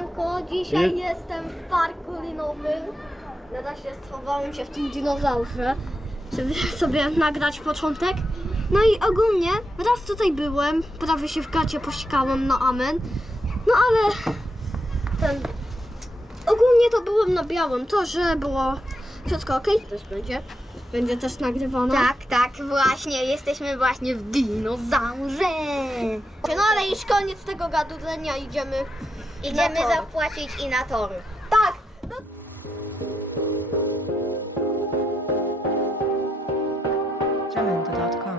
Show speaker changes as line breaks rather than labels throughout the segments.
Siemanko, dzisiaj
Je-
jestem w parku linowym. Na razie schowałem się w tym dinozaurze, żeby sobie nagrać początek. No i ogólnie, raz tutaj byłem, prawie się w gacie posikałem na amen. No ale ten... Ogólnie to byłem na białym, to że było wszystko ok. Też będzie. Będzie też nagrywane.
Tak, tak, właśnie, jesteśmy właśnie w dinozaurze.
No ale już koniec tego gadurzenia, idziemy
Idziemy
Na
zapłacić i na tory.
Tak!
Jamendo.com.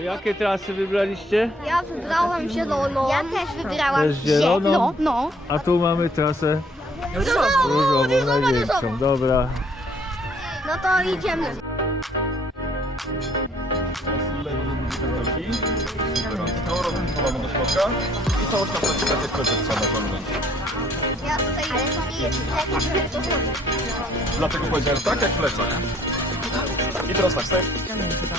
Jakie trasy wybraliście?
Ja wybrałem zieloną.
Ja też wybrałam
Też zieloną?
zielo- no.
A tu mamy trasę
Różową,
różową,
różową,
największą. Dobra.
No to idziemy.
Teoro chowamy do środka i całość na plecach jak plecak trzeba naciągnąć.
Ja tutaj
Ale to nie jest plecak, to.
Dlatego powiedziałem tak jak plecak. I teraz tak,
Jamendo.com.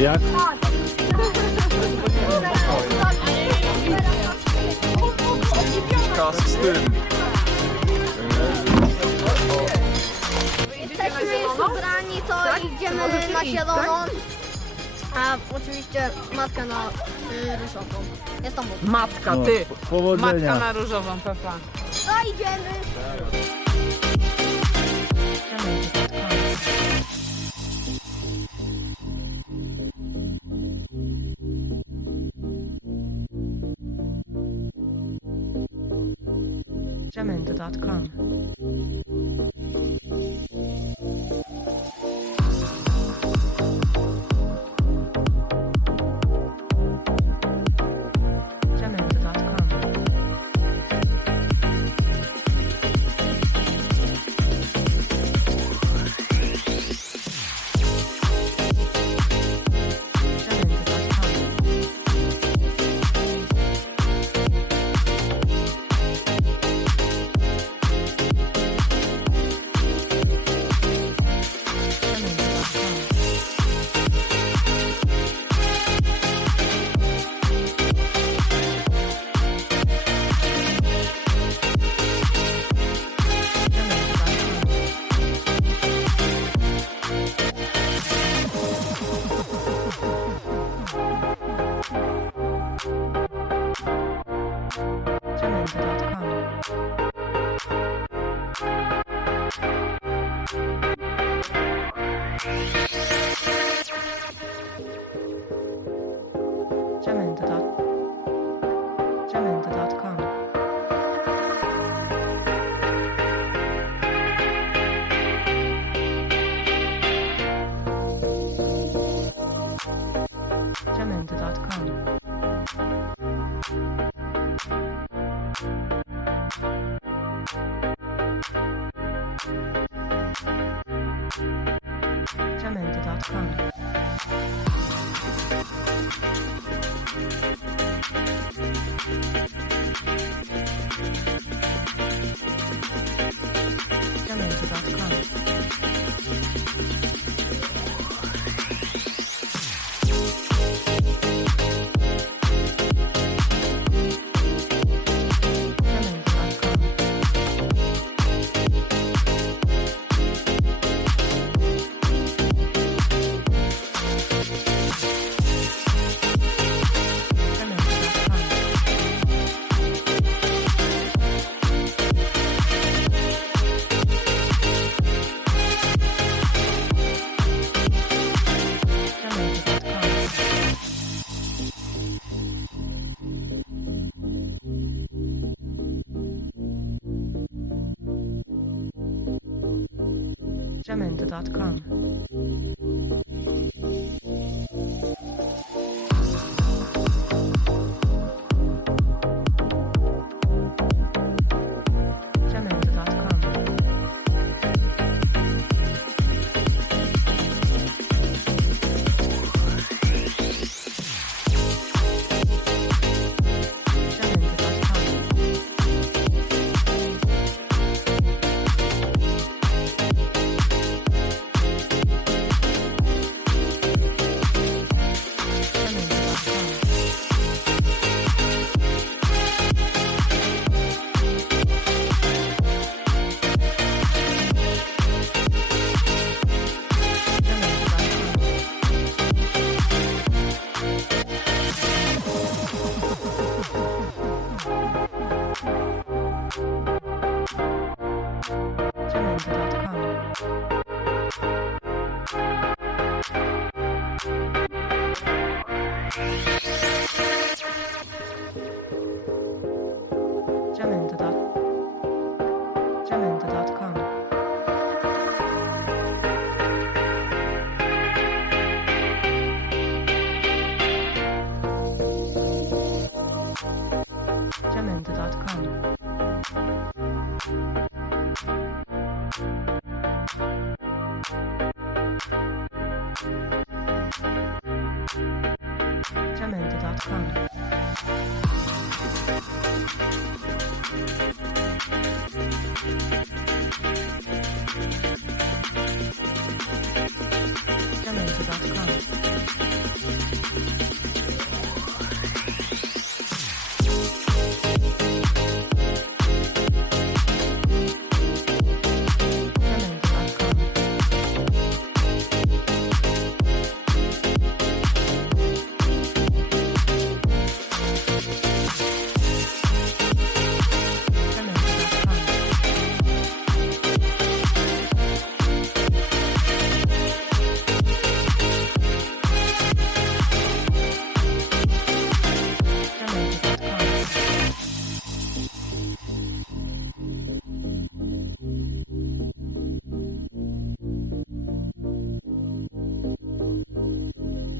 Jak?
Kas z tym.
jesteśmy już ubrani, to idziemy na zieloną. A oczywiście matka na y, różową. Jest to.
Matka,
No,
ty!
po- powodzenia.
Matka na różową, Pepa.
No idziemy.
Jamendo.com. Jamendo.com. Jamendo.com. Jamendo.com. Jamaica.com Jamendo.com. jamendo.com. sacramento.com.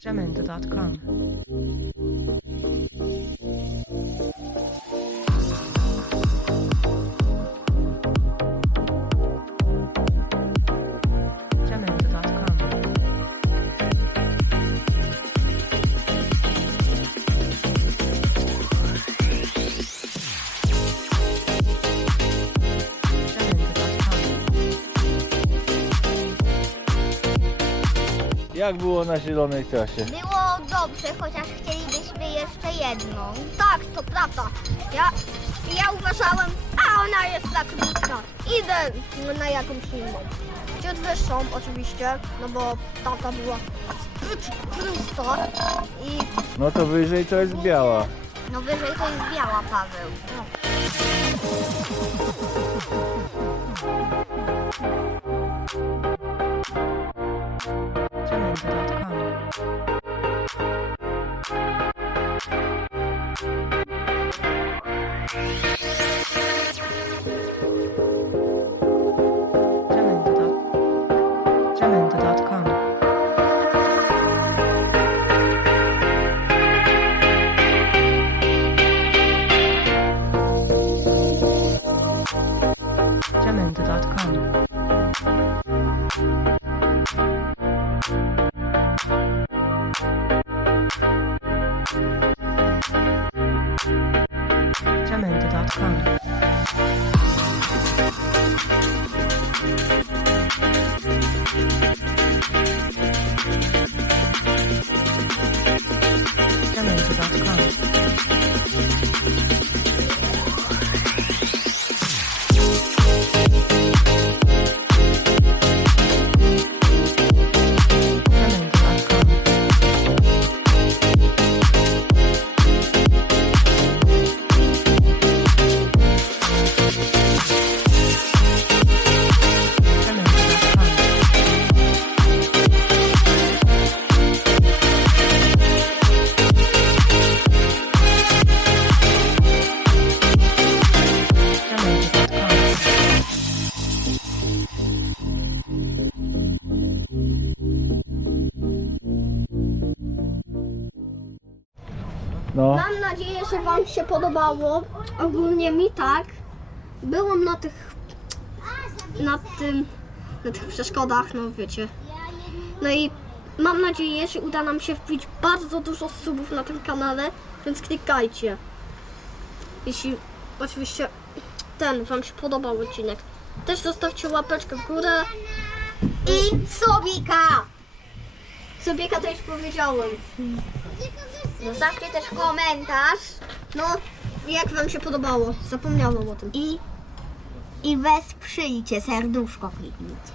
jamendo.com.
Jak było na zielonej trasie?
Było dobrze, chociaż chcielibyśmy jeszcze jedną.
Tak, to prawda. Ja, ja uważałem, a ona jest za krótka. Idę na jakąś inną. Ciut wyższą oczywiście, no bo taka była zbyt prosta i
No to wyżej to jest biała.
No wyżej to jest biała, Paweł.
Jamendo Audible.com.
Jamendo.com.
Jamendo.com. nadzieję, że Wam się podobało. Ogólnie mi tak. Byłam na tych, na tym, na tych przeszkodach, no wiecie. No i mam nadzieję, że uda nam się wbić bardzo dużo subów na tym kanale, więc klikajcie. Jeśli oczywiście ten Wam się podobał odcinek. Też zostawcie łapeczkę w górę.
I Sobika!
Sobieka to już powiedziałem.
Zostawcie też komentarz
No, jak Wam się podobało? Zapomniałam o tym.
i, i wesprzyjcie, serduszko kliknijcie.